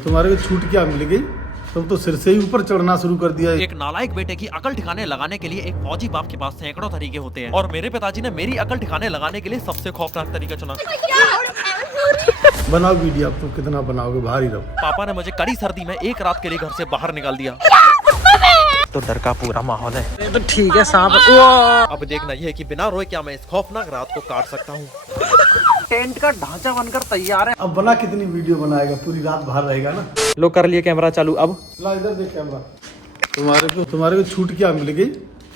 तुम्हारे को छूट क्या मिल गई? तुम तो सिर से ही ऊपर चढ़ना शुरू कर दिया। एक नालायक बेटे की अकल ठिकाने लगाने के लिए एक फौजी बाप के पास सैकड़ों तरीके होते हैं और मेरे पिताजी ने मेरी अकल ठिकाने लगाने के लिए सबसे खौफनाक तरीका चुना। बनाओ वीडियो, अब तुम कितना बनाओगे, बाहर ही रहो। पापा ने मुझे कड़ी सर्दी में एक रात के लिए घर से बाहर निकाल दिया। तो डर का पूरा माहौल है। तो ठीक है सांप। अब देखना यह है कि बिना रोए क्या मैं इस खौफनाक रात को काट सकता हूँ। टेंट का ढांचा बनकर तैयार है। अब बना कितनी वीडियो बनाएगा, पूरी रात बाहर रहेगा ना। लो कर लिए कैमरा चालू। अब ला इधर देख कैमरा। तुम्हारे को छूट क्या मिल गई?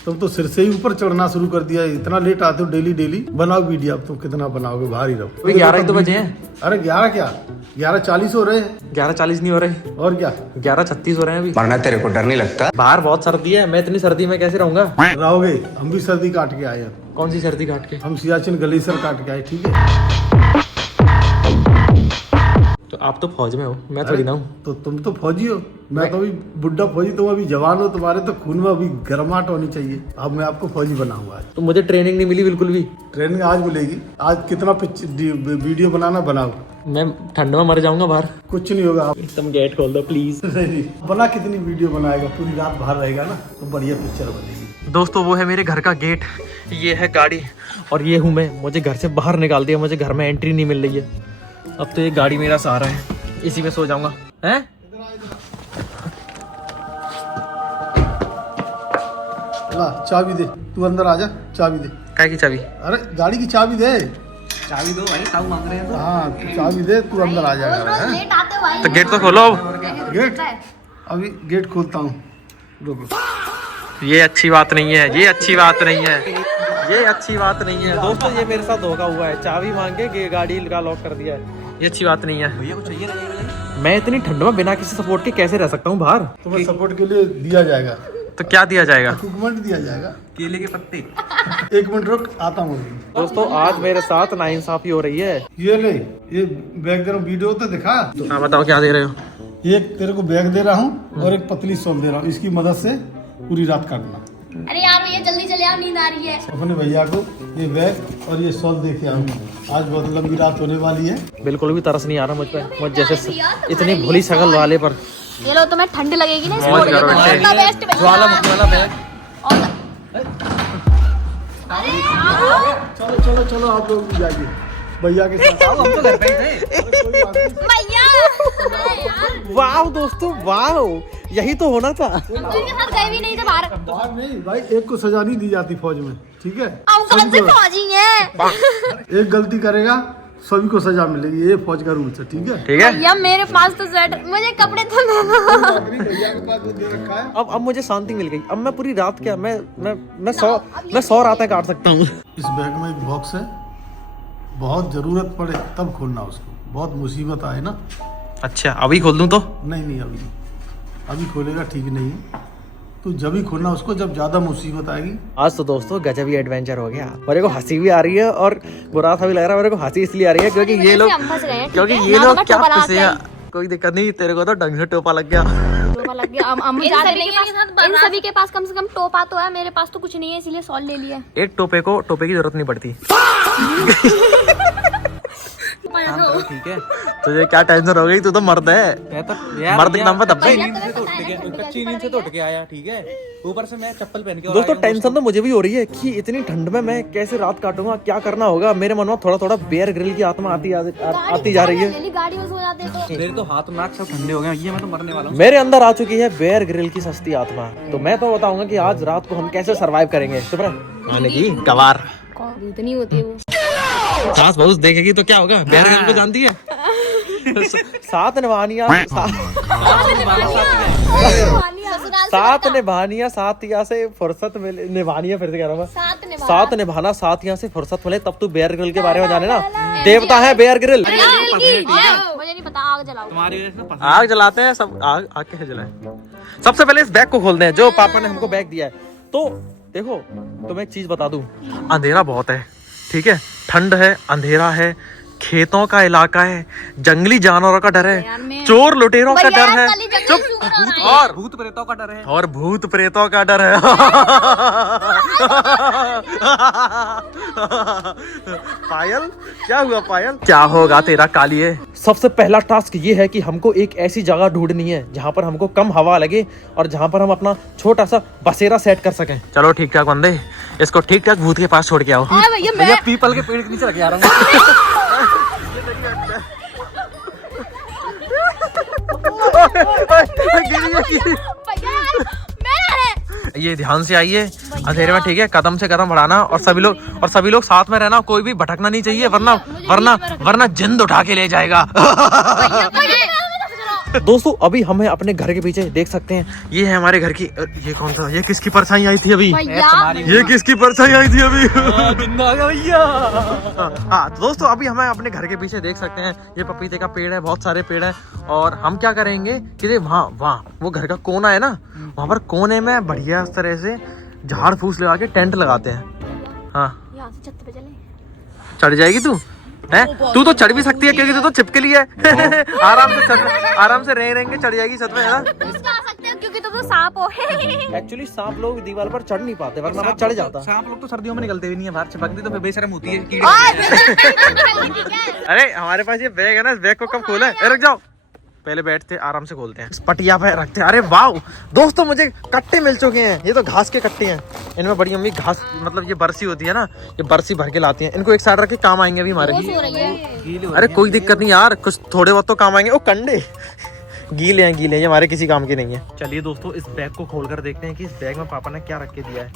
तुम तो सिर से ही ऊपर चढ़ना शुरू कर दिया। इतना लेट आते हो डेली डेली। बनाओ वीडियो, अब तुम कितना बनाओगे, बाहर ही रहो। 11 तो बजे हैं। अरे 11 क्या, 11:40 हो रहे हैं। 11:40 नहीं हो रहे, और क्या 11:36 हो रहे हैं अभी। वरना तेरे को डर नहीं लगता? बाहर बहुत सर्दी है, मैं इतनी सर्दी में कैसे रहूंगा। रहोगे? हम भी सर्दी काट के आए हैं। कौन सी सर्दी काट के? हम सियाचिन ग्लेशियर काट के आए, ठीक है। तो आप तो फौज में हो, मैं थोड़ी ना हूँ। तो तुम तो फौजी हो, मैं तो अभी बुढ़ा फौजी, तुम अभी जवान हो। तुम्हारे तो खून में अभी गर्माहट होनी चाहिए। अब मैं आपको फौजी बनाऊंगा आज। तो मुझे ट्रेनिंग नहीं मिली बिल्कुल भी। ट्रेनिंग आज मिलेगी। आज कितना वीडियो बनाना बनाओ। मैं ठंड में मर जाऊंगा बाहर। कुछ नहीं होगा। आप तुम गेट खोल दो प्लीज। नहीं, बना कितनी वीडियो बनाएगा, पूरी रात बाहर रहेगा ना, तो बढ़िया पिक्चर बनेगी। दोस्तों वो है मेरे घर का गेट, ये है गाड़ी और ये हूँ मैं। मुझे घर से बाहर निकाल दिया, मुझे घर में एंट्री नहीं मिल रही है। अब तो ये गाड़ी मेरा सहारा है, इसी में सो जाऊंगा। हैं? ला चाबी दे, तू अंदर आ जा, चाबी दे। काय की चाबी? अरे गाड़ी की चाबी दे। चाबी दो भाई, साहब मांग रहे हैं। हाँ तू चाबी दे, तू अंदर आ जाएगा। तो गेट तो खोलो अब। गेट अभी गेट खोलता हूँ, रुको। ये अच्छी बात नहीं है, ये अच्छी बात नहीं है, ये अच्छी बात नहीं है। दोस्तों ये मेरे साथ धोखा हुआ है, चाबी मांग के गाड़ी का लॉक कर दिया है। ये अच्छी बात नहीं है। भैया कुछ चाहिए? मैं इतनी ठंड में बिना किसी सपोर्ट के कैसे रह सकता हूँ बाहर? तुम्हें सपोर्ट के लिए दिया जाएगा। तो क्या दिया जाएगा? इक्विपमेंट दिया जाएगा, केले के पत्ते। 1 मिनट रुक, आता हूँ। दोस्तों आज मेरे साथ नाइंसाफी हो रही है। ये ले, ये बैग दे रहा हूँ, वीडियो तो दिखा। हाँ बताओ क्या दे रहे हो? एक तेरे को बैग दे रहा हूँ और एक पतली शॉल दे रहा हूँ। इसकी मदद से पूरी रात काटना। अरे यार भैया जल्दी चले आओ, नींद आ रही है। अपने भैया को ये बैग और ये शॉल दे के आऊँ। आज बहुत लंबी रात होने वाली है। बिल्कुल भी तरस नहीं आ रहा मुझ पे, मुझ जैसे इतनी भोली शक्ल वाले पर। ये लो, तुम्हें ठंड लगेगी ना, मौज करो बेटे। बेस्ट ज्वालामुखी वाला बैग। अरे आओ चलो चलो चलो, आप लोग भी जाइए भैया के साथ। हम तो घर पे ही थे। भैया। अरे यार वाह दोस्तों वाह, यही तो होना था। अंकल के साथ गए भी नहीं थे बाहर। बाहर नहीं भाई, एक को सजा नहीं दी जाती फौज में, ठीक है। हम कौन से फौजी हैं? एक गलती करेगा सभी को सजा मिलेगी, ये फौज का रूल है, ठीक है। ठीक है। भैया मेरे पास तो स्वेटर, मुझे कपड़े तो दे दो। भैया के पास जो दे रखा है। अब मुझे शांति मिल गई। अब मैं पूरी रात क्या, मैं 100 रातें काट सकता हूँ। इस बैग में एक बॉक्स है, बहुत जरूरत पड़े तब खोलना उसको, बहुत मुसीबत आए ना। अच्छा अभी खोल दूं तो? नहीं नहीं, अभी खोलेगा ठीक नहीं है। तो जब ही खोलना उसको जब ज्यादा मुसीबत आएगी। आज तो दोस्तों गजब ही एडवेंचर हो गया। मेरे को हंसी भी आ रही है और बुरा सा भी लग रहा है। मेरे को हंसी इसलिए आ रही है क्योंकि ये लोग हम फंस गए हैं, ठीक क्योंकि है? ये ना लोग तो क्या टोपा फंसे हैं। लगाते कोई दिक्कत नहीं, तेरे को तो ढंग से टोपा लग गया। टोपा लग गया। हम इन सभी के पास कम से कम टोपा तो है, मेरे पास तो कुछ नहीं है, इसीलिए सॉल ले लिया। एक टोपे की जरूरत नहीं पड़ती। ठीक है, तुझे क्या टेंशन हो गई? तू तो मर्द है। मर्द के नाम पर धब्बे। कच्ची नींद से तो उठ के आया, ठीक है। ऊपर से मैं चप्पल पहन के। दोस्तों टेंशन तो मुझे भी हो रही है कि इतनी ठंड में मैं कैसे रात काटूंगा, क्या करना होगा। मेरे मन में थोड़ा थोड़ा बेयर ग्रिल की आत्मा आती जा रही है। गाड़ी में सो जाते तो। मेरे तो हाथ नाक सब ठंडे हो गए, ये मैं तो मरने वाला हूँ। मेरे अंदर आ चुकी है बेयर ग्रिल की सस्ती आत्मा। तो मैं तो बताऊंगा कि आज रात को हम कैसे सरवाइव करेंगे। चुप रह। आने की गवार इतनी होती है वो। सास बहुत देखेगी तो क्या होगा? बेयर ग्रिल को जानती है? सात निभानिया साथिया से फुर्सत मिले। निभानिया फिर से कह रहा हूँ मैं। साथ निभाना साथिया से फुर्सत मिले तब तू बेयर ग्रिल के बारे में जाने ना। देवता है बेयर ग्रिल। मुझे नहीं पता, आग जलाओ। तुम्हारी वजह से पसंद। आग जलाते हैं सब। आग कैसे जलाएं? सबसे पहले इस बैग को खोलते हैं जो पापा ने हमको बैग दिया है। तो देखो तुम्हें एक चीज बता दूं, अंधेरा बहुत है, ठीक है। ठंड है, अंधेरा है, खेतों का इलाका है, जंगली जानवरों का डर यार, है, मैं- चोर लुटेरों का डर है, कल ही जंगली चुप, सूअर आए। और भूत प्रेतों का डर है। और भूत प्रेतों का डर है। पायल, क्या हुआ पायल? क्या होगा तेरा कालिए? सबसे पहला टास्क ये है कि हमको एक ऐसी जगह ढूंढनी है जहाँ पर हमको कम हवा लगे और जहाँ पर हम अपना छोटा सा बसेरा सेट कर सकें। चलो ठीक ठाक बंदे, इसको ठीक ठाक भूत के पास छोड़ के आओ। हाँ भैया, भैया मैं पीपल के पेड़ के नीचे रख आ रहा हूँ। ये ध्यान से आइए अंधेरे में, ठीक है? कदम से कदम बढ़ाना और सभी लोग साथ में रहना, कोई भी भटकना नहीं चाहिए, वरना जिंद उठा के ले जाएगा। दोस्तों अभी हमें अपने घर के पीछे देख सकते हैं, ये है हमारे घर की, ये कौन सा, ये किसकी परछाई आई थी अभी? ये किसकी परछाई आई थी अभी? जिंदा आ गया भैया। हाँ तो दोस्तों अभी हमें अपने घर के पीछे देख सकते हैं, ये पपीते का पेड़ है, बहुत सारे पेड़ है। और हम क्या करेंगे कि वहाँ वो घर का कोना है ना, वहाँ पर कोने में बढ़िया इस तरह से झाड़ फूस लगा के टेंट लगाते हैं। हाँ यहाँ से छत पे चले। चढ़ जाएगी तू? है तू तो चढ़ भी सकती है क्योंकि तू तो चिपकली है। आराम से रहेंगे, चढ़ जाएगी छत में, है ना? इसका आ सकते हो क्योंकि तो सांप हो। एक्चुअली सांप लोग दीवार पर चढ़ नहीं पाते, वरना मैं चढ़ जाता। सांप लोग तो सर्दियों में निकलते भी नहीं है बाहर, चिपकते तो फिर बेशर्म होती है कीड़े। अरे हमारे पास ये बैग है ना, इस बैग को कब खोला है? रुक जाओ, पहले बैठते आराम से खोलते हैं, इस पटिया पे रखते हैं। अरे वाह दोस्तों, मुझे कट्टे मिल चुके हैं, ये तो घास के कट्टे हैं। इनमें बड़ी अम्मी घास, मतलब ये बरसी होती है ना, ये बरसी भर के लाती हैं। इनको एक साइड रख के काम आएंगे अभी हमारे। अरे कोई दिक्कत नहीं यार, कुछ थोड़े बहुत तो काम आएंगे। ओ कंडे गीले हैं, ये हमारे किसी काम के नहीं है। चलिए दोस्तों इस बैग को खोल कर देखते हैं कि इस बैग में पापा ने क्या रख के दिया है।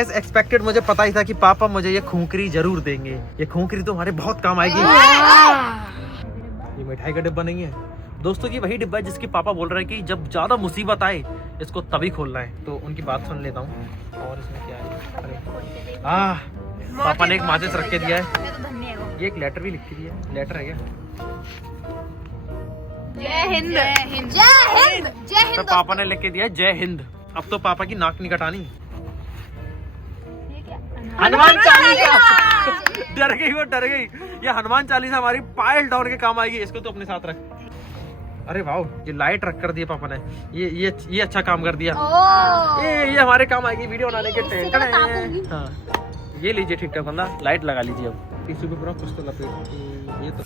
एज एक्सपेक्टेड मुझे पता ही था कि पापा मुझे ये खूंकरी जरूर देंगे। ये खूंकरी तो हमारे बहुत काम आएगी। ये मिठाई का डिब्बा नहीं है दोस्तों, ये वही डिब्बा है जिसके पापा बोल रहे हैं कि जब ज्यादा मुसीबत आए इसको तभी खोलना है। तो उनकी बात सुन लेता हूँ। और इसमें क्या है? अरे पापा ने एक माचिस रख के दिया है, ये एक लेटर भी लिख के दिया है। लेटर है क्या? जय हिंद, जय हिंद, जय तो हिंद। पापा ने लिख के दिया है जय हिंद। अब तो पापा की नाक नहीं कटानी। हनुमान चालीसा। डर गई वो, डर गई। ये हनुमान चालीसा हमारी पायल डाउन के काम आएगी, इसको तो अपने साथ रख। अरे वाह, ये लाइट रख कर दिया पापा ने, ये अच्छा काम कर दिया। ये हमारे काम आएगी वीडियो बनाने के टेंट। हाँ ये लीजिए ठीक ठाक बंदा, लाइट लगा लीजिए। अब टिश्यू पेपर कुछ तो लपेट, ये तो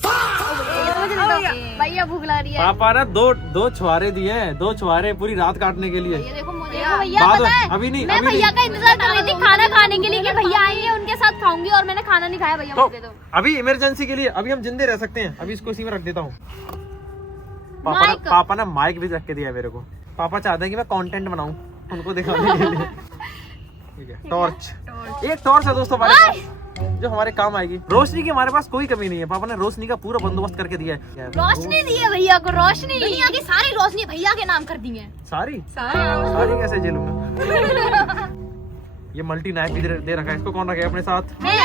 भैया भूख लग रही है। पापा ने दो छुहारे दिए हैं, 2 छुहारे पूरी रात काटने के लिए। ये देखो मुझे भैया बाद पता है, अभी नहीं, मैं अभी भैया नहीं। का इंतजार कर रही थी खाना खाने के लिए कि भैया आएंगे उनके साथ खाऊंगी, और मैंने खाना नहीं खाया भैया तो मुझे। तो अभी इमरजेंसी के लिए अभी हम जिंदे रह सकते हैं, अभी इसको इसी में रख देता हूँ। माइक। पापा ने माइक भी रख के दिया है मेरे को। पापा चाहते हैं कि मैं कंटेंट बनाऊं उनको दिखाने के लिए। ठीक है, टॉर्च, एक टॉर्च है दोस्तों हमारे पास जो हमारे काम आएगी। रोशनी की हमारे पास कोई कमी नहीं है, पापा ने रोशनी का पूरा बंदोबस्त करके दिया है। रोशनी दी है भैया को, रोशनी दुनिया की सारी रोशनी भैया के नाम कर दी है। सारी सारी कैसे झेलूंगा? ये मल्टी नाइफ भी दे रखा है, इसको कौन रखे अपने साथ? मैं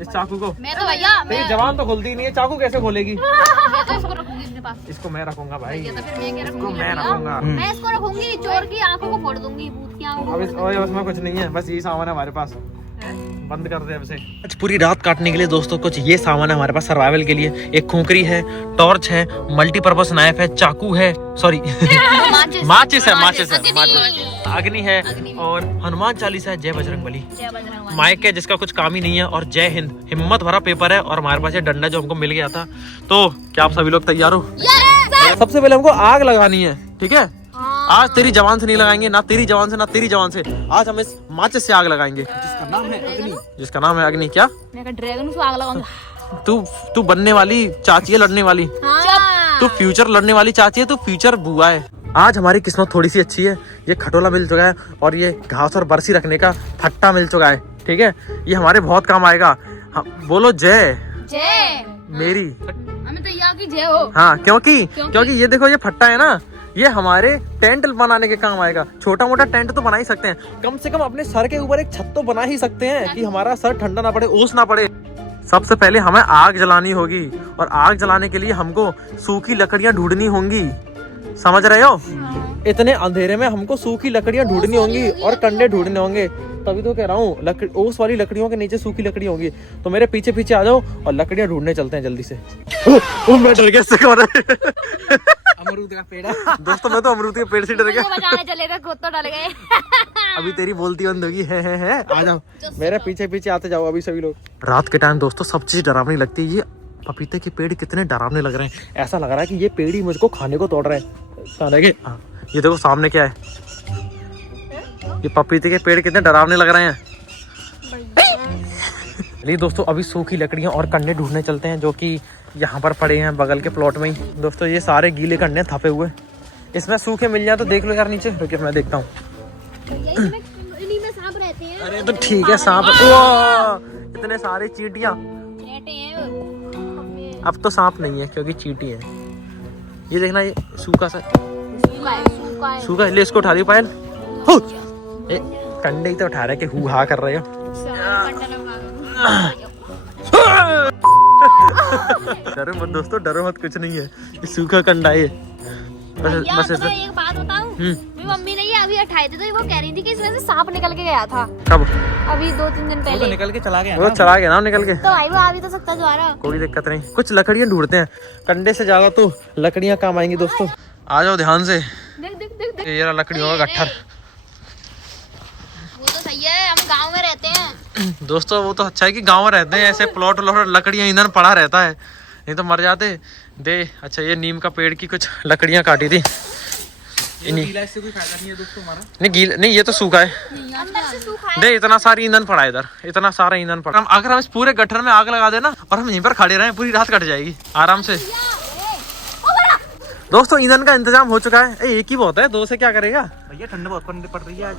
इस चाकू को? मैं तो भैया तेरी जवान तो खुलती नहीं है, चाकू कैसे खोलेगी? मैं तो इसको रखूंगी अपने पास। इसको मैं रखूंगा भाई, तो फिर मैं क्या इसको रखूंगी? मैं रखूंगा। मैं इसको रखूंगी, चोर की आंखों को फोड़ दूंगी, भूत की आंखों को। उसमें कुछ नहीं है, बस यही सामान है हमारे पास। बंद कर दे अब से। आज पूरी रात काटने के लिए दोस्तों कुछ ये सामान है हमारे पास सर्वाइवल के लिए। एक खूंकरी है, टॉर्च है, मल्टीपर्पज नाइफ है, चाकू है, सॉरी माचिस है, अग्नि है, और हनुमान चालीसा है, जय बजरंगबली। माइक है जिसका कुछ काम ही नहीं है, और जय हिंद हिम्मत भरा पेपर है, और हमारे पास ये डंडा जो हमको मिल गया था। तो क्या आप सभी लोग तैयार हो? सबसे पहले हमको आग लगानी है, ठीक है? आज तेरी जवान से नहीं लगाएंगे, ना तेरी जवान से, ना तेरी जवान से। आज हम इस माचिस से आग लगाएंगे जिसका नाम है अग्नि। क्या? मैं ड्रैगन को आग लगाऊंगा। तू बनने वाली चाची है, लड़ने वाली। तू फ्यूचर लड़ने वाली चाची है, तू फ्यूचर बुआ है। आज हमारी किस्मत थोड़ी सी अच्छी है, ये खटोला मिल चुका है और ये घास और बरसी रखने का फट्टा मिल चुका है, ठीक है? ये हमारे बहुत काम आएगा। हाँ, बोलो जय। जय मेरी हमें तो यहाँ की जय हो। हाँ, क्योंकि ये देखो, ये फट्टा है ना, ये हमारे टेंट बनाने के काम आएगा। छोटा मोटा टेंट तो बना ही सकते हैं, कम से कम अपने सर के ऊपर एक छत तो बना ही सकते हैं कि हमारा सर ठंडा ना पड़े, ओस ना पड़े। सबसे पहले हमें आग जलानी होगी, और आग जलाने के लिए हमको सूखी लकड़ियां ढूंढनी होंगी, समझ रहे हो? इतने अंधेरे में हमको सूखी लकड़ियां ढूंढनी होंगी और कंडे ढूंढने होंगे। तभी तो कह रहा हूँ ओस वाली लकड़ियों के नीचे सूखी लकड़ी होंगी, तो मेरे पीछे पीछे आ जाओ और लकड़ियाँ ढूंढने चलते हैं जल्दी से। मैं डर गया इससे। कौन है? अमरूद का पेड़ है। दोस्तों मैं तो अमरूद के पेड़ से डर गया। बचाने चले थे, खुद तो डर गए। अभी तेरी बोलती बंद होगी। है आ जाओ, मेरे पीछे पीछे आते जाओ अभी सभी लोग। रात के टाइम दोस्तों सब चीज डरावनी लगती है। ये पपीते के पेड़ कितने डरावने लग रहे हैं, ऐसा लग रहा है कि ये पेड़ ही मुझको खाने को तोड़ रहे हैं। हाँ, ये देखो सामने क्या है, ये पपीते के पेड़ कितने डरावने लग रहे हैं। चलिए दोस्तों अभी सूखी लकड़ियां और कंडे ढूंढने चलते हैं, जो कि यहाँ पर पड़े हैं बगल के प्लॉट में ही। दोस्तों ये सारे गीले कंडे थपे हुए, इसमें सूखे मिल जाए तो देख लो यार नीचे। रुकिए मैं देखता हूँ। इन्हीं में सांप रहते हैं। अरे तो ठीक है, सांप इतने सारे चींटियां। रहते हैं। अब तो सांप नहीं है क्योंकि चींटी है। ये देखना, ये सूखा सा सूखा। ले इसको उठा दी पायल। कंडे ही तो उठा रहे कि हु हा कर रहे हो। डरो मत दोस्तों, डरो मत, कुछ नहीं है, ये सूखा कंडा है। बस तो एक बात बताऊं, मेरी मम्मी ने ये अभी उठाए थे तो वो कह रही थी कि इसमें से सांप निकल के गया था। कब? अभी 2-3 दिन वो पहले। तो निकल के चला गया। वो चला गया ना निकल के। तो भाई वो आ भी तो सकता दोबारा। कोई दिक्कत नहीं, कुछ लकड़ियां ढूंढते हैं। कंडे से ज्यादा तो लकड़ियां काम आएंगी दोस्तों। आ जाओ ध्यान से। देख देख देख देख। ये रहा लकड़ियों का गट्ठर। वो तो सही है, हम गांव में रहते हैं। दोस्तों वो तो अच्छा है कि गांव में रहते हैं, ऐसे प्लॉट व्लॉट लकड़ियां ईंधन पड़ा रहता है, नहीं तो मर जाते। दे अच्छा ये नीम का पेड़ की कुछ लकड़ियां काटी थी। इससे कोई फायदा नहीं है दोस्तों हमारा। नहीं गीला नहीं, ये तो सूखा है। अंदर से सूखा है। दे इतना सारी ईंधन पड़ा है इधर, इतना सारा ईंधन पड़ा। अगर हम इस पूरे गट्ठर में आग लगा देना और हम यहीं पर खड़े रहे, पूरी रात कट जाएगी आराम से। दोस्तों ईंधन का इंतजाम हो चुका है। एक ही बहुत है, दो से क्या करेगा भैया, ठंड बहुत पड़ रही है आज।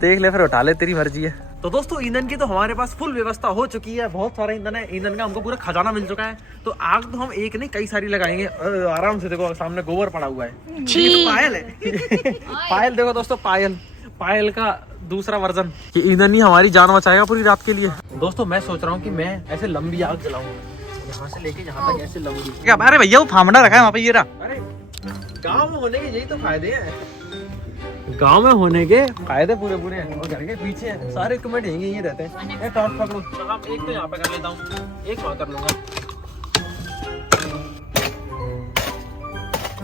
देख ले फिर उठा ले, तेरी मर्जी है। तो दोस्तों ईंधन की तो हमारे पास फुल व्यवस्था हो चुकी है, बहुत सारा ईंधन है। ईंधन का हमको पूरा खजाना मिल चुका है। तो आग तो हम एक नहीं कई सारी लगाएंगे आराम से। देखो सामने गोबर पड़ा हुआ है, पायल है। पायल देखो दोस्तों, पायल का दूसरा वर्जन। ये ईंधन ही हमारी जान बचाएगा पूरी रात के लिए। दोस्तों मैं सोच रहा हूँ कि मैं ऐसे लंबी आग जलाऊं, यहाँ से लेके यहाँ तक ऐसे लंबी। क्या? अरे भैया वो फामड़ा रखा है वहाँ पे, ये रहा। अरे गांव में होने के यही तो फायदे हैं, गांव में होने के फायदे पूरे पूरे हैं। और घर के पीछे हैं सारे इक्विपमेंट यही रहते हैं। टॉर्च पकड़ो, चलो एक तो यहाँ पे कर लेता हूँ, एक वहाँ कर लूंगा।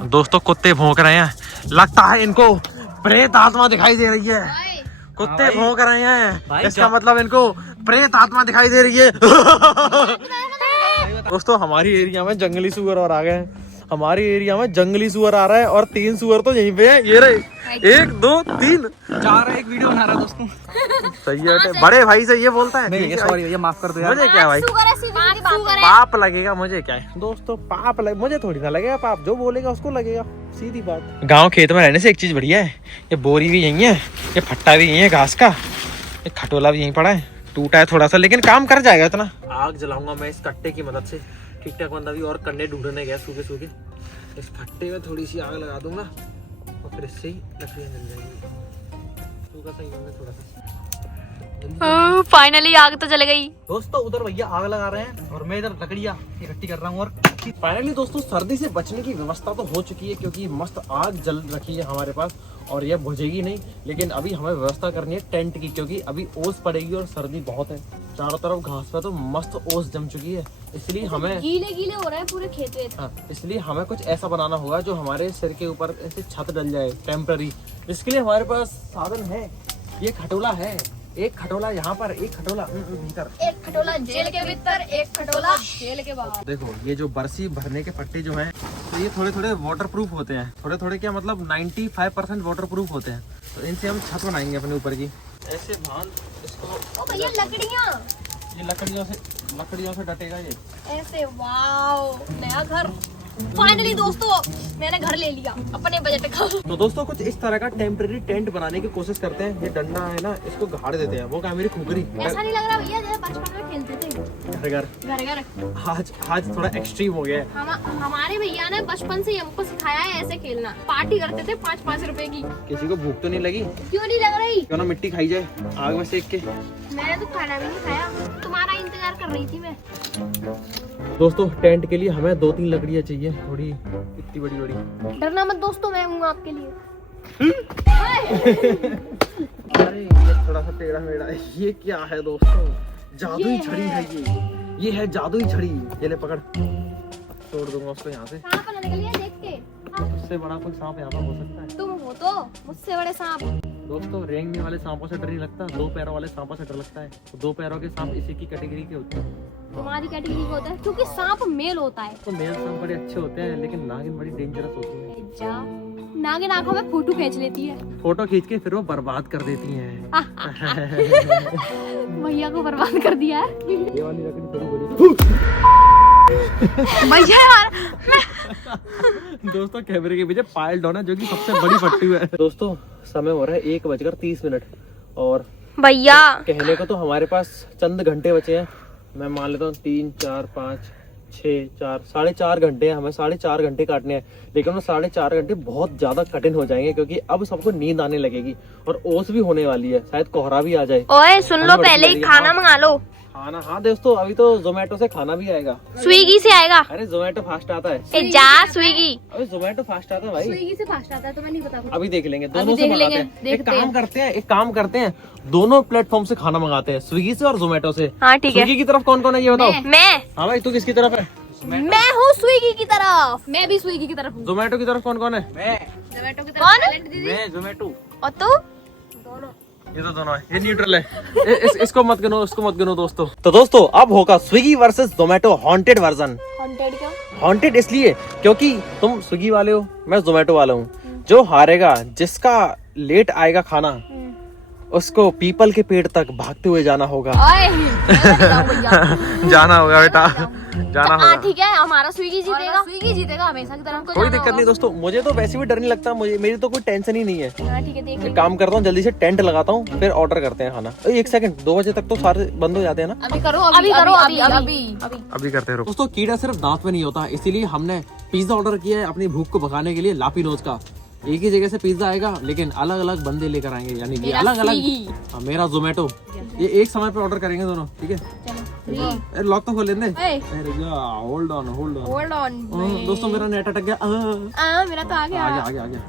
दोस्तों कुत्ते भौंक रहे हैं, लगता है इनको प्रेत आत्मा दिखाई दे रही है। कुत्ते भौंक रहे हैं, इसका मतलब इनको प्रेत आत्मा दिखाई दे रही है। दोस्तों हमारी एरिया में जंगली सुअर और आ गए हैं। हमारी एरिया में जंगली सुअर आ रहा है और 3 सुअर तो यहीं पे है। ये रहे 1 2 3 4 एक वीडियो बना रहा है दोस्तों। सही है, बड़े भाई से ये बोलता है। नहीं सॉरी भैया, माफ कर दो यार। मुझे क्या भाई, सुअर पाप लगेगा, मुझे क्या है दोस्तों, पाप मुझे थोड़ी ना लगेगा पाप, जो बोलेगा उसको लगेगा, सीधी बात। गाँव खेत में रहने से एक चीज बढ़िया है, ये बोरी भी यही है, ये फट्टा भी यही है घास का, ये खटोला भी यहीं पड़ा है, टूटा है थोड़ा सा लेकिन काम कर जाएगा इतना। आग जलाऊंगा मैं इस कट्टे की मदद से। ठीक ठाक बंदा भी और कंडे ढूंढने गया सूखे सूखे, इस फट्टे में थोड़ी सी आग लगा दूंगा और फिर इससे ही लकड़ियां जल जाएंगी। सूखा सा ही थोड़ा सा। फाइनली आग तो जल गई। दोस्तों उधर भैया आग लगा रहे हैं और मैं इधर लकड़ियाँ इकट्ठी कर रहा हूँ। और फाइनली दोस्तों सर्दी से बचने की व्यवस्था तो हो चुकी है, क्योंकि मस्त आग जल रखी है हमारे पास और यह बुझेगी नहीं। लेकिन अभी हमें व्यवस्था करनी है टेंट की, क्योंकि अभी ओस पड़ेगी और सर्दी बहुत है। चारों तरफ घास पे तो मस्त ओस जम चुकी है, इसलिए हमें गीले गीले हो रहे हैं पूरे खेत में। हाँ, इसलिए हमें कुछ ऐसा बनाना होगा जो हमारे सिर के ऊपर ऐसे छत डल जाए टेम्पररी। इसके लिए हमारे पास साधन है, ये खटोला है। एक खटोला यहाँ पर, एक खटोला भीतर, एक खटोला जेल के भीतर, एक खटोला जेल के बाहर। देखो ये जो बरसी भरने के पट्टे जो हैं, तो ये थोड़े थोड़े वाटर प्रूफ होते हैं। थोड़े थोड़े क्या मतलब 95% वाटर प्रूफ होते हैं। तो इनसे हम छत बनाएंगे अपने ऊपर की। ऐसे बांध इसको। ओ भैया लकड़ियाँ, ये लकड़ियों से डटेगा ये। ऐसे वाओ, नया घर। फाइनली दोस्तों मैंने घर ले लिया अपने बजट का। तो दोस्तों कुछ इस तरह का टेम्परेरी टेंट बनाने की कोशिश करते हैं। ये डंडा है ना, इसको गाड़ देते हैं। वो क्या मेरी खुगरी ऐसा नहीं लग रहा भैया जैसे बचपन में खेलते थे घर घर। आज थोड़ा एक्सट्रीम हो गया है। हमारे भैया ने बचपन से हमको सिखाया है ऐसे खेलना। पार्टी करते थे 5-5 रुपए की। किसी को भूख तो नहीं लगी? क्यों नहीं लग रही? क्यों ना मिट्टी खाई जाए आग में सेक के। मैंने तो खाना भी नहीं खाया, तुम्हारा इंतजार कर रही थी मैं। दोस्तों टेंट के लिए हमें 2-3 लकड़ियाँ चाहिए, थोड़ी इतनी बड़ी बड़ी। डरना मत दोस्तों, मैं हूँ आपके लिए। अरे ये थोड़ा सा टेढ़ा मेढ़ा है। ये क्या है दोस्तों? जादुई छड़ी है ये है जादुई छड़ी। ये ले पकड़, तोड़ दूंगा उसको यहाँ से। सांप ना निकल गया देख के। उससे बड़ा कोई सांप यहाँ पर हो सकता है? तुम हो तो मुझसे बड़े सांप। दोस्तों रेंगने वाले सांपों से डर नहीं लगता, दो पैरों वाले सांपों से डर लगता है। तो दो पैरों के सांप इसी की कैटेगरी के होते हैं। तुम्हारी कैटेगरी का होता है क्योंकि सांप मेल होता है। तो मेल सांप बड़े अच्छे होते हैं, लेकिन नागिन बड़ी डेंजरस होती है। जा नागिन आंखों में फोटो खींच लेती है। फोटो खींच के फिर वो बर्बाद कर देती हैं। भैया को बर्बाद कर दिया है। ये वाली लकड़ी थोड़ी बड़ी। भैया यार दोस्तों कैमरे के पीछे पायल डॉन है जो कि सबसे बड़ी फट्टू है। दोस्तों समय हो रहा है 1:30 और भैया कहने को तो हमारे पास चंद घंटे बचे हैं। मैं मान लेता हूँ 3, 4, 5, 6, 4, 4.5 घंटे हैं। हमें 4.5 घंटे काटने हैं, लेकिन वो 4.5 घंटे बहुत ज्यादा कठिन हो जाएंगे क्योंकि अब सबको नींद आने लगेगी और ओस भी होने वाली है, शायद कोहरा भी आ जाए। ओए सुन लो, पहले ही खाना मंगा लो। खाना? हाँ दोस्तों, अभी तो जोमेटो से खाना भी आएगा। स्विगी से आएगा। अरे जोमेटो फास्ट आता है। जा स्विगी। अभी जोमेटो फास्ट आता है भाई। स्विगी से फास्ट आता है तो मैं नहीं बता। अभी देख लेंगे, दोनों से मंगाते हैं। एक काम करते हैं दोनों प्लेटफॉर्म से खाना मंगाते हैं, स्विगी से और जोमेटो से। हाँ ठीक है। स्विगी की तरफ कौन कौन है ये बताओ। मैं हाँ भाई, तू किसकी तरफ है? मैं हूँ स्विगी की तरफ। मैं भी स्विगी की तरफ हूँ। जोमेटो की तरफ कौन कौन है? मैं। जोमेटो की तरफ मैं जोमेटो। और तू? ये तो दोनों है, ये न्यूट्रल है। इसको मत गिनो, उसको मत गिनो दोस्तों। तो दोस्तों अब होगा Swiggy versus Zomato haunted version. Haunted क्यों? हॉन्टेड इसलिए क्योंकि तुम स्विगी वाले हो, मैं जोमेटो वाला हूँ। जो हारेगा, जिसका लेट आएगा खाना, उसको पीपल के पेड़ तक भागते हुए जाना होगा। जाना होगा बेटा, जाना होगा। ठीक है, हमारा स्विगी जीतेगा। स्विगी जीतेगा हमेशा की तरह। कोई दिक्कत नहीं दोस्तों, मुझे तो वैसे भी डर नहीं लगता, मुझे मेरी तो कोई टेंशन ही नहीं है। ठीक है, देख एक काम करता हूँ, जल्दी से टेंट लगाता हूँ, फिर ऑर्डर करते हैं खाना। 1 सेकंड, 2 बजे तक तो सारे बंद हो जाते हैं ना। अभी करो, अभी करो, अभी करते हैं। दोस्तों कीड़ा सिर्फ दांत में नहीं होता, इसीलिए हमने पिज्जा ऑर्डर किया है अपनी भूख को भगाने के लिए। लापिनोज का एक ही जगह से पिज्जा आएगा, लेकिन अलग अलग बंदे लेकर आएंगे, यानी कि अलग अलग। मेरा जोमेटो, ये एक समय पे ऑर्डर करेंगे दोनों, ठीक है। लॉक तो खोल लेने। Hold on. दोस्तों मेरा नेट अटक गया। मेरा तो आ गया। आ गया।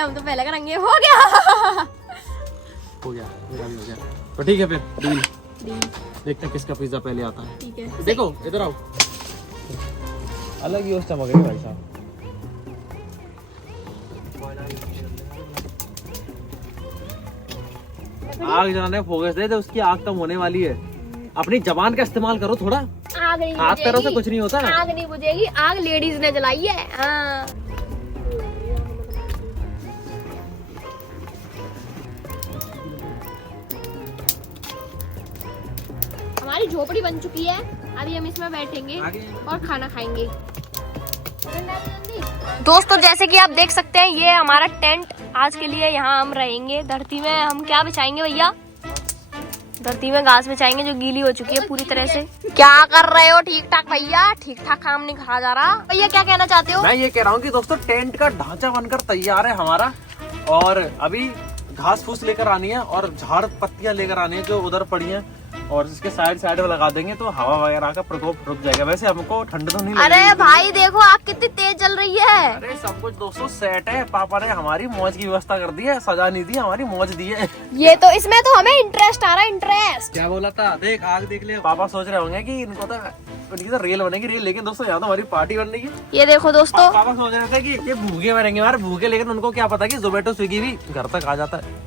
हम तो पहले करेंगे। हो गया मेरा भी हो गया। तो ठीक है फिर डील। देखते हैं किसका पिज्जा पहले आता है। ठीक है, देखो इधर आओ, अलग ही उस चमक है भाई साहब। आग जलाने फोकस दे, तो उसकी आग कम होने वाली है। अपनी जबान का इस्तेमाल करो थोड़ा। आग नहीं हाथ पैरों से कुछ नहीं होता। आग नहीं बुझेगी, आग लेडीज ने जलाई है। हाँ। हमारी झोपड़ी बन चुकी है, अभी हम इसमें बैठेंगे और खाना खाएंगे। दोस्तों जैसे कि आप देख सकते हैं, ये हमारा टेंट आज के लिए यहाँ हम रहेंगे। धरती में हम क्या बिछाएंगे भैया? धरती में घास बिछाएंगे जो गीली हो चुकी है पूरी तरह से। क्या कर रहे हो? ठीक ठाक भैया, ठीक ठाक काम नहीं कहा जा रहा। भैया क्या कहना चाहते हो? मैं ये कह रहा हूँ कि दोस्तों टेंट का ढांचा बनकर तैयार है हमारा, और अभी घास फूस लेकर आनी है और झाड़ पत्तियां लेकर आनी है जो उधर पड़ी हैं, और इसके साइड में लगा देंगे तो हवा वगैरह का प्रकोप रुक जाएगा। वैसे हमको ठंड तो नहीं लगेगी। अरे भाई देखो आग कितनी तेज जल रही है। अरे सब कुछ दोस्तों सेट है, पापा ने हमारी मौज की व्यवस्था कर दी है, सजा नहीं दी, हमारी मौज दी है। ये तो इसमें तो हमें इंटरेस्ट आ रहा है, इंटरेस्ट। क्या बोला था? देख आग देख ले। पापा सोच रहे होंगे कि इनको तो उनकी तो रेल बनेगी रेल, लेकिन दोस्तों यहाँ तो हमारी पार्टी बन रही है। ये देखो दोस्तों, पापा सोच रहे थे कि ये भूखे मरेंगे हमारे भूखे, लेकिन उनको क्या पता कि जोमेटो स्विगी भी घर तक आ जाता है।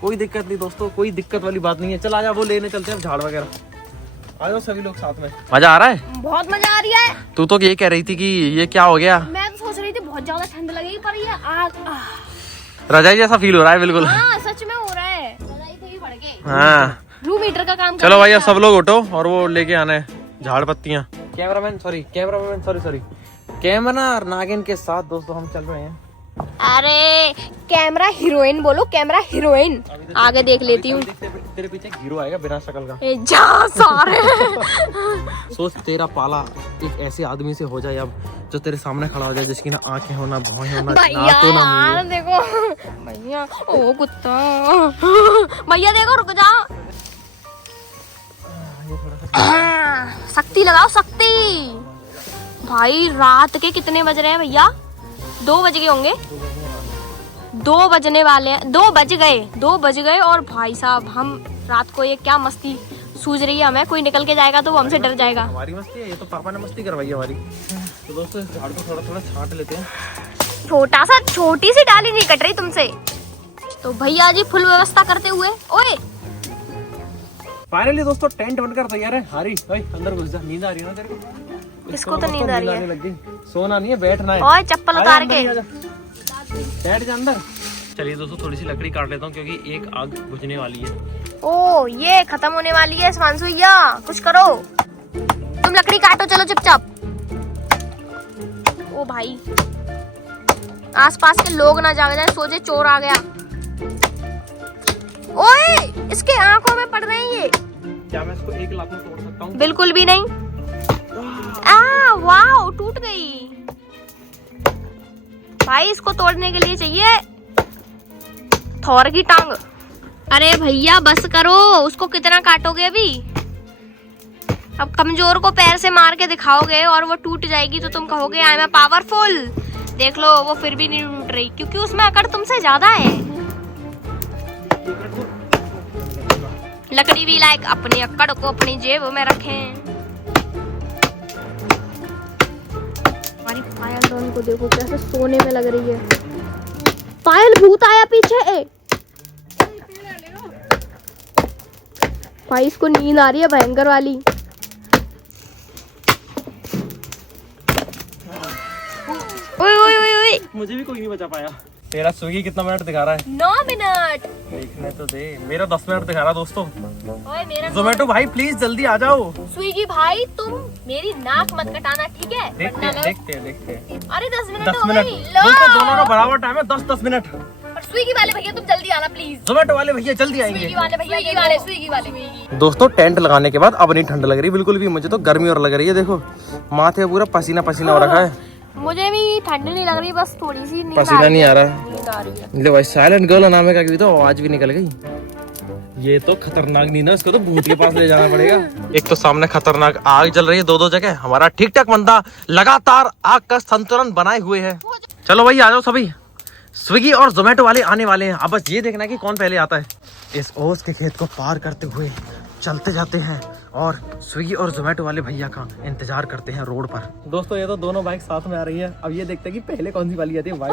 कोई दिक्कत नहीं दोस्तों, कोई दिक्कत वाली बात नहीं है। चल आजा, वो लेने चलते हैं झाड़ वगैरह। आ जाओ सभी लोग साथ में। मजा आ रहा है? बहुत मजा आ रही है। तू तो ये कह रही थी कि ये क्या हो गया? मैं तो सोच रही थी बहुत ज्यादा ठंड लगेगी, पर ये आग रजाई जैसा फील हो रहा है बिल्कुल। हाँ सच में हो रहा है। रजाई से भी बढ़ के। हाँ रूम हीटर का काम। चलो भाई अब सब लोग उठो और वो लेके आना है झाड़ पत्तियां। कैमरामैन सॉरी कैमरा नागिन के साथ दोस्तों हम चल रहे हैं। अरे कैमरा हीरोइन बोलो, कैमरा हीरोइन। आगे देख लेती हूँ। तेरे पीछे हीरो आएगा बिना शक्ल का। जा सारे। सोच तेरा पाला एक ऐसे आदमी से हो जाए अब, जो तेरे सामने खड़ा हो जाए, जिसकी ना आंखें हो ना भौं हो ना नाक हो ना यार देखो भैया, ओ कुत्ता भैया देखो, रुक जाओ। शक्ति लगाओ, शक्ति। भाई रात के कितने बज रहे हैं भैया? 2 बज गए होंगे। 2 बजने वाले हैं, 2 बज गए। और भाई साहब हम रात को ये क्या मस्ती सूझ रही है हमें, कोई निकल के जाएगा तो वो हमसे डर जाएगा। हमारी मस्ती है, ये तो पापा ने मस्ती करवाई है हमारी। तो दोस्तों इस झाड़ को थोड़ा थोड़ा छांट लेते हैं। छोटी सी डाली नहीं कट रही तुमसे। तो भैया जी फुल व्यवस्था करते हुए, ओए फाइनली दोस्तों टेंट बनकर तैयार है। हारी ओए अंदर घुस जा, नींद आ रही है ना तेरे को? इसको तो नींद आ रही है। लग गई। सोना नहीं है, बैठना है। और चप्पल उतार के बैठ जा अंदर। चलिए दोस्तों थोड़ी सी लकड़ी काट लेता हूँ क्योंकि एक आग बुझने वाली है। ओ ये खत्म होने वाली है शिवांशु भैया, कुछ करो। तुम लकड़ी काटो, चलो चुपचाप। ओ भाई आसपास के लोग ना जागे जाए, सोचे चोर आ गया। ओए इसके आंखों में पड़ रहे हैं ये। क्या मैं इसको एक लात में तोड़ सकता हूँ? बिल्कुल भी नहीं। वाओ टूट गई। भाई इसको तोड़ने के लिए चाहिए थोर की टांग। अरे भैया बस करो, उसको कितना काटोगे अभी? अब कमजोर को पैर से मार के दिखाओगे और वो टूट जाएगी तो तुम कहोगे आई एम पावरफुल। देख लो वो फिर भी नहीं टूट रही क्योंकि उसमें अकड़ तुमसे ज्यादा है। लकड़ी भी लायक अपनी अकड़ को अपनी जेब में रखें। हमारी पायल दोनों को देखो कैसे सोने में लग रही है। पायल भूत आया पीछे। भाई इसको नींद आ रही है भयंकर वाली। ओए ओए ओए ओए मुझे भी कोई नहीं बचा पाया। तेरा स्विगी कितना मिनट दिखा रहा है? 9 मिनट। देखने तो दे, मेरा 10 मिनट दिखा रहा दोस्तों। ओए मेरा जोमेटो भाई प्लीज जल्दी आ जाओ। स्विगी भाई तुम मेरी नाक मत कटाना ठीक है? देखते हैं देखते हैं देखते हैं। अरे 10 मिनट 10 हो मिनट गई। लो। दोस्तों दोनों का बराबर टाइम है, 10-10 मिनट। और स्विगी वाले भैया तुम जल्दी आना प्लीज। जोमेटो वाले भैया जल्दी आएंगे। स्विगी वाले दोस्तों टेंट लगाने के बाद अब नहीं ठंड लग रही बिल्कुल भी, मुझे तो गर्मी और लग रही है। देखो माथे पूरा पसीना पसीना हो रखा है। मुझे भी ठंड नहीं लग रही, बस थोड़ी सी नींद पसीना नहीं आ रहा है। नींद आ रही है। ले भाई साइलेंट गर्ल नाम है, तो आवाज भी निकल गई। ये तो खतरनाक नींद है, इसको तो भूत के पास ले जाना पड़ेगा। एक तो सामने खतरनाक आग जल रही है 2-2 जगह। हमारा ठीक ठाक बंदा लगातार आग का संतुलन बनाए हुए है। चलो भाई आ जाओ सभी, स्विगी और जोमेटो वाले आने वाले हैं। अब बस ये देखना है कि कौन पहले आता है। इस ओस के खेत को पार करते हुए चलते जाते हैं और स्विगी और जोमेटो वाले भैया का इंतजार करते हैं रोड पर। दोस्तों ये तो दोनों बाइक साथ में आ रही है। अब ये देखते हैं कि पहले कौन सी वाली आती है। बाइक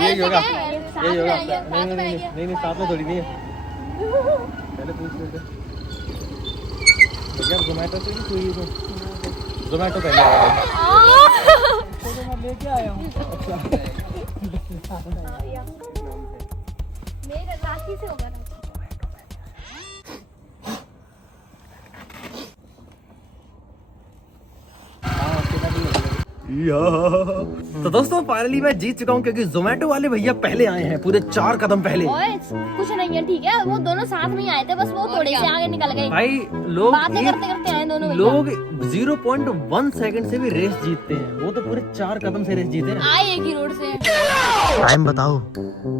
यही होगा नहीं साथ में थोड़ी नहीं है। पहले पूछ लेते भैया जोमेटो से स्विगी से। जोमेटो पहले लेके आया हूँ। मेरे राखी से होगा। तो दोस्तों फाइनली मैं जीत चुका हूँ क्योंकि जोमेटो वाले भैया पहले आए हैं, पूरे 4 कदम पहले। कुछ नहीं है ठीक है, वो दोनों साथ में ही आए थे, बस वो थोड़े से आगे निकल गए। भाई लोग बातें करते करते आए दोनों भैया। लोग 0.1 सेकंड से भी रेस जीतते हैं, वो तो पूरे 4 कदम से रेस जीते हैं। आए एक ही रोड से। टाइम बताओ।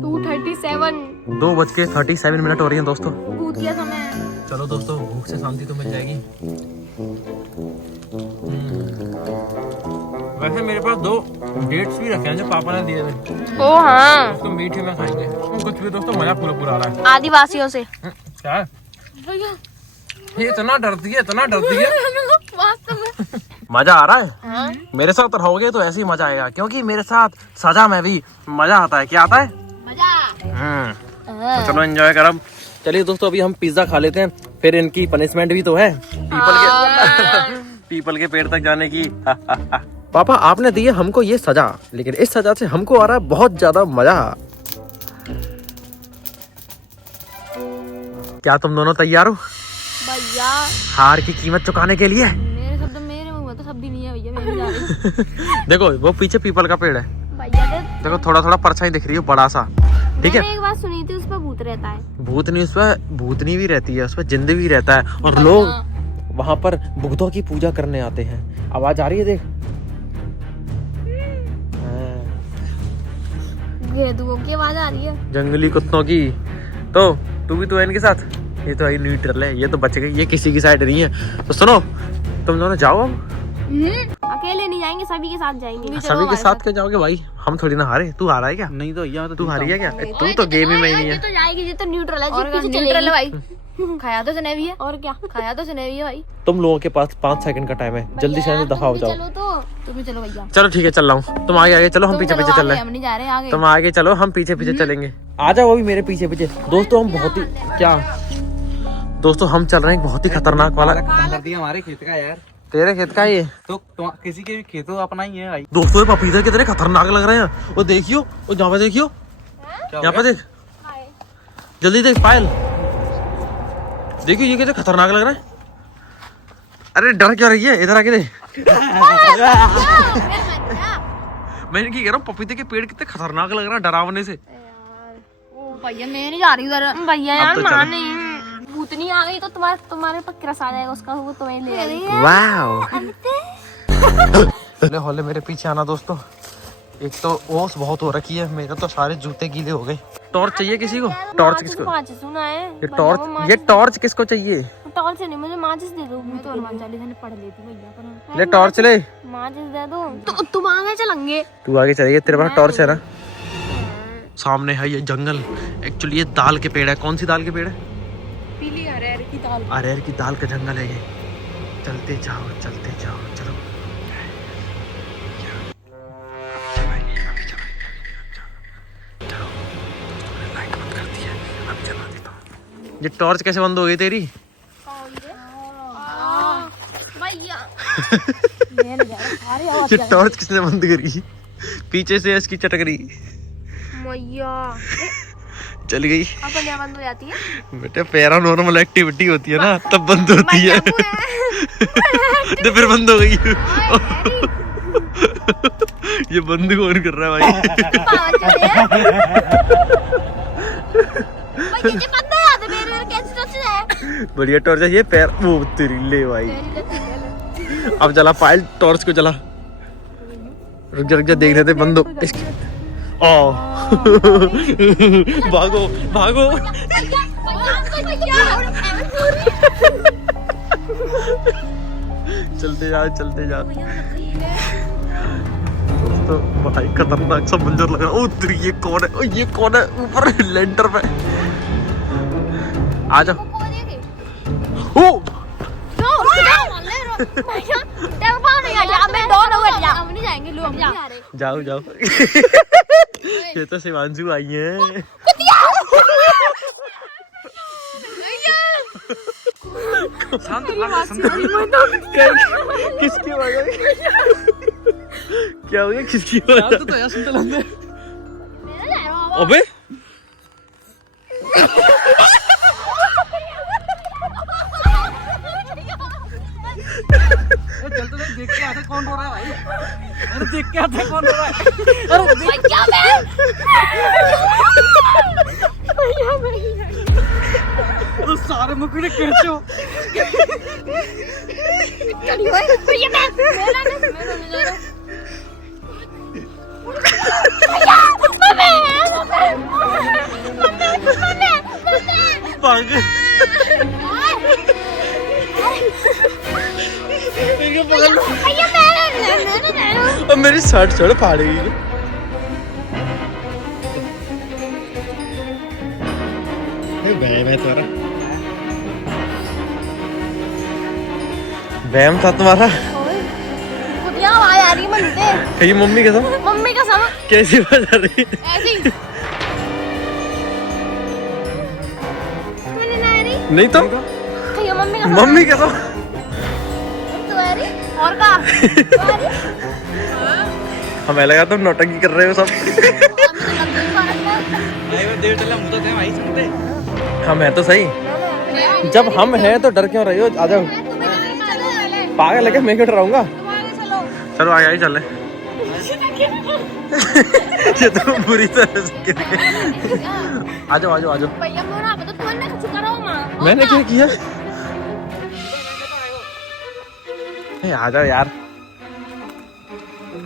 2:37 2:37 हो रही है दोस्तों। भूत का समय है। चलो दोस्तों भूख से शांति तो मिल जाएगी। वैसे मेरे पास 2 डेट्स भी रखे हैं जो पापा ने दिए थे। ओ हाँ उसको मीठे में खाएंगे कुछ भी। दोस्तों मजा पूरा आ रहा है। आदिवासियों से। क्या है? ये इतना डरती है इतना डरती है। वास्तव में मजा आ रहा है। हाँ? मेरे साथ रहोगे तो ऐसे ही मजा आएगा क्योंकि मेरे साथ सजा में भी मजा आता है। क्या आता है? मजा। तो चलो एंजॉय करब। चलिए दोस्तों अभी हम पिज्जा खा लेते हैं, फिर इनकी पनिशमेंट भी तो है पीपल के पेड़ तक जाने की। पापा आपने दी है हमको ये सजा, लेकिन इस सजा से हमको आ रहा है बहुत ज्यादा मजा। क्या तुम दोनों तैयार हो भैया? हार की कीमत चुकाने के लिए? मेरे शब्द मेरे मुंह में तो शब्द ही नहीं है भैया, मैं भी जा रही। देखो वो पीछे पीपल का पेड़ है, भैया देखो थोड़ा थोड़ा परछाई दिख रही है बड़ा सा। ठीक है, मैंने एक बात सुनी थी उस पर भूत रहता है। भूतनी उस पर भूतनी भी रहती है, उस पर जिंद भी रहता है और लोग वहां पर भूतों की पूजा करने आते हैं। आवाज आ रही है देख। गेंदुओं की आवाज आ रही है, जंगली कुत्तों की। तो तू भी तो है इनके साथ। ये तो न्यूट्रल है, ये तो बच गई, ये किसी की साइड नहीं है। तो सुनो तुम दोनों जाओ अब अकेले नहीं जाएंगे, सभी के साथ जाएंगे। सभी के साथ क्यों जाओगे भाई? हम थोड़ी ना हारे। तू हारा है क्या? नहीं तो भैया तू हारी है क्या? तू तो गेम ही में ही नहीं है। तो जाएगी, ये तो न्यूट्रल है, और न्यूट्रल है भाई। खाया तो सुनेवी है, और क्या, खाया तो सुनेवी है भाई। तुम लोगों के पास 5 सेकंड का टाइम है, जल्दी से दफा हो जाओ। चलो तो तुम भी चलो भैया। चलो ठीक है, चल रहा हूँ। तुम आगे आगे चलो, हम पीछे पीछे चल रहे हम नहीं जा रहे आगे। तुम आगे चलो, हम पीछे पीछे चलेंगे। आ जाओ अभी मेरे पीछे पीछे। दोस्तों हम बहुत ही क्या दोस्तों हम चल रहे हैं एक बहुत ही खतरनाक वाला। कर दिया हमारे खेत का यार। तेरे खेत का ये तो किसी के भी खेतों अपना ही है भाई। दोस्तों ये पपीते कितने खतरनाक लग रहे हैं। वो देखियो, वो जहाँ पे देखियो, यहाँ पे देख, जल्दी देख पायल, देखियो ये कितने खतरनाक लग रहा है। अरे डर क्या रही है, इधर आके देख। मैं इनकी कह रहा हूँ पपीते के पेड़ कितने खतरनाक लग रहा है डरावने से। भैया मैं नहीं जा रही उधर। भैया अब यार तो मां चलो। नहीं, भूतनी आ गई तो तुम्हारे पर क्रश आ जाएगा उसका, वो तुम्हें ले आएगी। वाओ। हौले हौले मेरे पीछे आना दोस्तों। एक तो ओस बहुत हो रखी है, मेरे तो सारे जूते गीले हो गए। टॉर्च चाहिए किसी को? टॉर्च किसको? माचिस सुना है ये टॉर्च किसको चाहिए? टॉर्च नहीं, मुझे माचिस दे दो। मैं तो हनुमान चालीसा ने पढ़ लेती भैया पर। ले टॉर्च ले। माचिस दे दो। तुम आगे चलेंगे। तू आगे चलिए, तेरे पास टॉर्च है ना? सामने है ये जंगल। एक्चुअली ये दाल के पेड़ है। कौन सी दाल के पेड़ है? पीली अरहर की दाल। अरहर की दाल का जंगल है ये। चलते जाओ चलो। लाइट बंद कर दी है, अब जला देता हूँ। ये टॉर्च कैसे बंद हो गई तेरी? भैया ये टॉर्च किसने बंद करी? पीछे से इसकी चटकरी भैया चल गई। अपन यहाँ बंद हो जाती है। बेटे पैरानॉर्मल एक्टिविटी होती है ना तब बंद होती है। तो फिर बंद हो गई। ये बंद कौन कर रहा है भाई? बढ़िया टॉर्च है ये। पैर वो तेरी ले भाई। अब जला पायल टॉर्च को जला। रुक जा देख रहे थे बंद हो इसकी। ओ भागो चलते जाओ। दोस्तों भाई खतरनाक सा मंजर लग रहा है। ओ तेरी ये कौन है ऊपर लेंटर पे? आ जाओ। ओ जाओ ये तो शिवांशु आई है। किसकी आवाज आई? क्या हो गया? किसकी आवाज? तो यार सुन तो लंबे। अबे चल तो देख के आते कौन रो रहा है भाई। अरे देख के आते कौन रो रहा है। अरे क्या तो सारे मुकुड़े कैचो। अब मेरी शर्ट छोड़ फाड़ेगी। वहम था तुम्हारा। आवाज आ रही है मन पे। कहीं मम्मी का सम कैसी आवाज आ रही है? ऐसी नहीं तो कहीं मम्मी कैसा? और का हमें लगा तुम नौटंकी कर रहे हो सब। देव चला मुंह तो थे भाई सुनते। हम है तो सही। जब हम हैं तो डर क्यों रही हो? आ जाओ। पागल है क्या? मैं क्यों डराऊंगा? चलो आगे चल। ये तो बुरी तरह से गिर गए। आ जाओ। भैया मोरा तो तुमने कुछ करो मां। मैंने क्या किया? आ जाओ यार।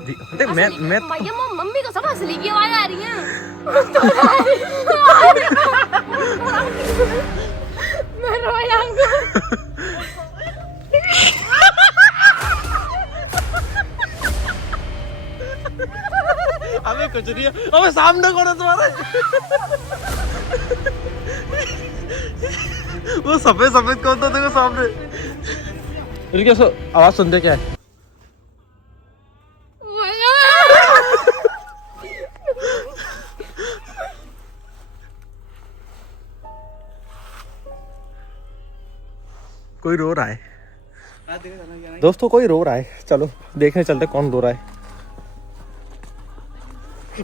देख मैं भैया मम्मी को सब असली की आवाज आ रही है। मैं रो जाऊंगा। कुछ नहीं है। अबे सामने कौन है तुम्हारे? वो सफेद सफेद कौन था देखो सामने? इनके आवाज सुनते क्या है? कोई रो रहा है दोस्तों, कोई रो रहा है। चलो देखने चलते कौन रो रहा है।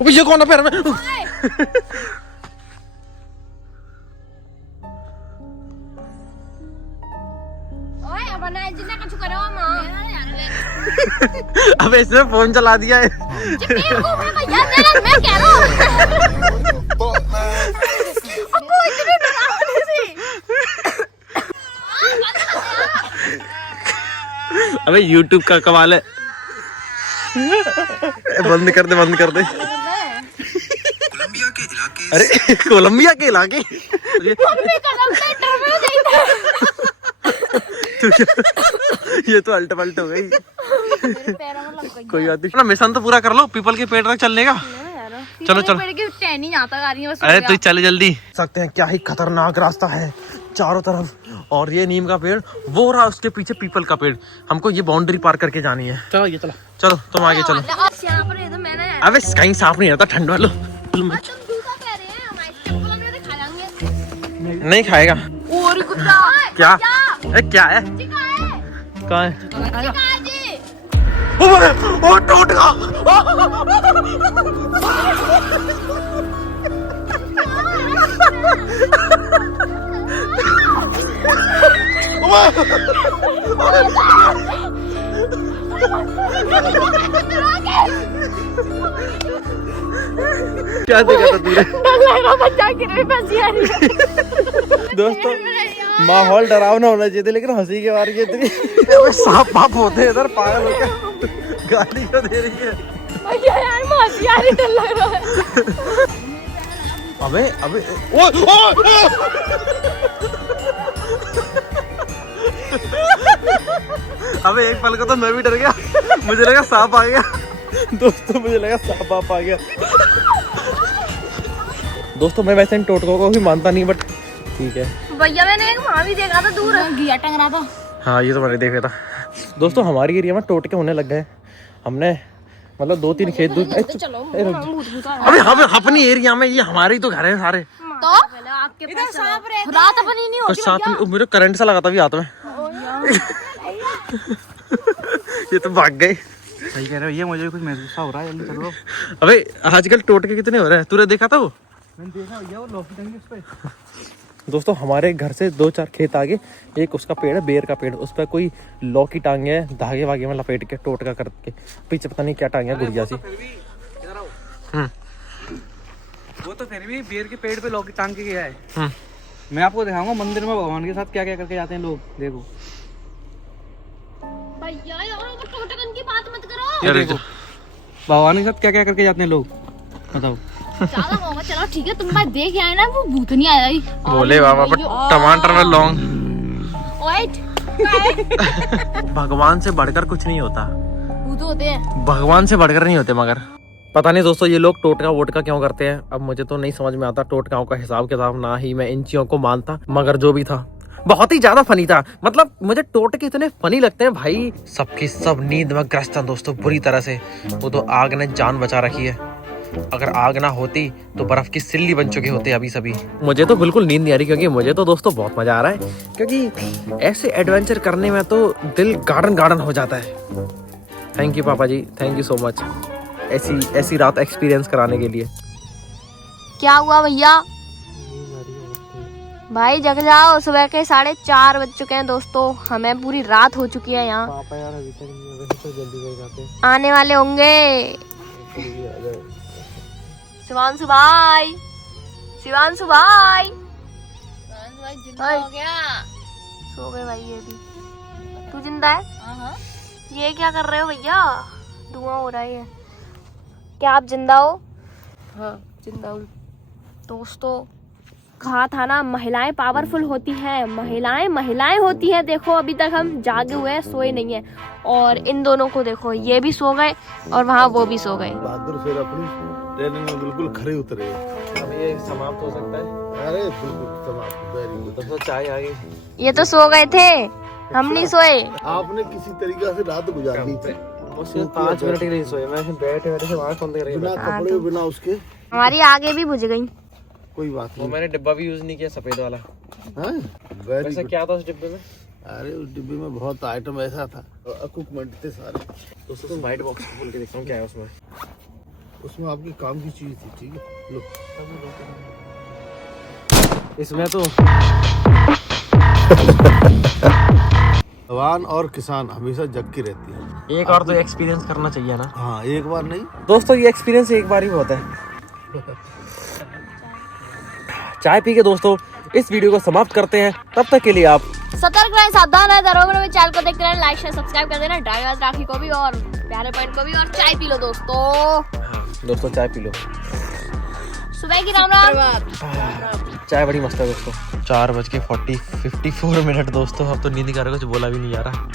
ये कौन है पैर में? अबे इसने फोन चला दिया है। मैं कह रहा हूँ अबे YouTube का कमाल है। बंद कर दे, बंद कर दे। अरे कोलंबिया के इलाके ये तो अल्ट पल्ट हो गई। कोई बात नहीं ना, मिशन तो पूरा कर लो पीपल के पेड़ तक चलने का। चलो चलो, अरे तू चल जल्दी। सकते हैं क्या ही खतरनाक रास्ता है चारों तरफ, और ये नीम का पेड़, वो रहा उसके पीछे पीपल का पेड़। हमको ये बाउंड्री पार करके जानी है। चलो ये चलो, चलो तुम आगे चलो। अबे कहीं साफ नहीं रहता, ठंड वालो नहीं खाएगा। क्या अरे क्या है? कहाँ है? ओ टूट गया। क्या देखा था तूने? दोस्तों माहौल डरावना होना चाहिए, लेकिन हंसी के बारे में सांप पाप होते हैं इधर, पागल हो क्या गाली क्यों दे रही है? यार डर लग रहा है। अबे अबे ओ अबे एक पल को तो मैं भी डर गया, मुझे लगा सांप आ गया। दोस्तों मुझे लगा सांप आप आ गया। दोस्तों मैं वैसे इन टोटकों को भी मानता नहीं, बट ठीक है। भैया मैंने एक वहाँ भी देखा था दूर घिया टंग रहा था। हाँ ये तो मैंने देखा था। दोस्तों हमारी एरिया में टोटके होने लग गए। हमने मतलब 2-3 खेत दूर। अबे हम अपनी एरिया में, ये हमारे ही तो घर है सारे। तो आपके पास रात अपनी नहीं होती साथ में मेरे करंट सा लगा था भी हाथ में। ये तो भाग गए। सही कह रहे हो, ये मुझे कुछ महसूस हो रहा है। जल्दी चलो। अबे आजकल टोटके कितने हो रहे हैं, तूने देखा था वो? मैंने देखा भैया, वो लौकी टंगी उस पे। दोस्तों हमारे घर से 2-4 खेत आगे एक उसका पेड़ है, बेर का पेड़। उस पर कोई लौकी टांगे है, धागे वागे में लपेट के टोटका करके। पीछे पता नहीं क्या टांगे है, गुड़िया सी। वो तो फिर भी बेर के पेड़ पे लौकी टांग के गया है। मैं आपको दिखाऊंगा मंदिर में भगवान के साथ क्या क्या करके जाते हैं लोग, देखो। भैया यार टोटकन की बात मत करो। ये देखो भगवान के साथ क्या क्या करके जाते हैं लोग, बताओ। ज्यादा होगा, चलो ठीक है, तुम मैं देख आए ना, वो भूत नहीं आया ही। बोले बाबा पर टमाटर में लौंग। भगवान से बढ़कर कुछ नहीं होता, भूत होते हैं। भगवान से बढ़कर नहीं होते। मगर पता नहीं दोस्तों ये लोग टोटका वोटका क्यों करते हैं, अब मुझे तो नहीं समझ में आता टोटकाओं का हिसाब किताब। ना ही मैं इन चीजों को मानता, मगर जो भी था बहुत ही ज्यादा फनी था। मतलब मुझे टोटके इतने फनी लगते हैं भाई। सबकी सब नींद में ग्रस्त हैं दोस्तों बुरी तरह से। वो तो आग ने जान बचा रखी है, अगर आग ना होती तो बर्फ की सिल्ली बन चुके होते अभी सभी। मुझे तो बिल्कुल नींद नहीं आ रही, क्योंकि मुझे तो दोस्तों बहुत मजा आ रहा है, क्योंकि ऐसे एडवेंचर करने में तो दिल गार्डन गार्डन हो जाता है। थैंक यू पापा जी, थैंक यू सो मच ऐसी रात एक्सपीरियंस कराने के लिए। क्या हुआ भैया? भाई जग जाओ, सुबह के 4:30 बज चुके हैं दोस्तों, हमें पूरी रात हो चुकी है यहाँ। पापा यार अभी तक नहीं है, वैसे तो जल्दी कर जाते आने वाले होंगे। शिवांशु भाई, शिवांशु भाई हो गया। सो गए भाई ये भी। तू जिंदा है? ये क्या कर रहे हो भैया? धुआं हो रहा है। क्या आप जिंदा हो? हाँ जिंदा हूँ। दोस्तों कहा था ना, महिलाएं पावरफुल होती हैं, महिलाएं होती हैं। देखो अभी तक हम जागे हुए हैं, सोए नहीं है। और इन दोनों को देखो, ये भी सो गए और वहाँ वो भी सो गए। बहादुर शेर अपनी ट्रेनिंग में बिल्कुल खरे उतरे। अब ये समाप्त हो सकता है। अरे बिल्कुल समाप्त, वेरी गुड। दोस्तों चाय आ गई। ये तो सो गए थे, हम नहीं सोए। आपने किसी तरीके से रात गुजार ली थी। 5 मिनट के लिए सोए, मैं बैठे बैठे से वहाँ फोन देख रही बिना कपड़े बिना उसके हमारी आगे भी बुझ गई। कोई बात वो नहीं। मैंने डिब्बा भी यूज नहीं किया, सफेद वाला। हाँ, वेरी वैसे गुड। क्या था उस डिब्बे में? अरे उस डिब्बे में बहुत आइटम ऐसा था, इक्विपमेंट थे सारे। दोस्तों तुम व्हाइट बॉक्स खोल के देखता हूँ क्या है उसमें। उसमें आपके काम की चीज थी, ठीक है। लो इसमें तो जवान और किसान हमेशा जग की रहती है। एक और तो एक्सपीरियंस करना चाहिए ना। हाँ, एक बार नहीं। दोस्तों ये एक्सपीरियंस एक बार ही होता है। चाय पी के दोस्तों इस वीडियो को समाप्त करते हैं। तब तक के लिए आप सतर्क रहें, सावधान रहें। दरोगे में चैनल को देखते रहें, लाइक शेयर सब्सक्राइब कर देना। ड्राइवर राखी को भी और प्यारे पॉइंट को भी। और चाय पी लो दोस्तों, चाय पी लो। सुबह की राम राम। चाय बड़ी मस्त है दोस्तों। 4:54 दोस्तों। अब तो नींद का कुछ बोला भी नहीं जा रहा।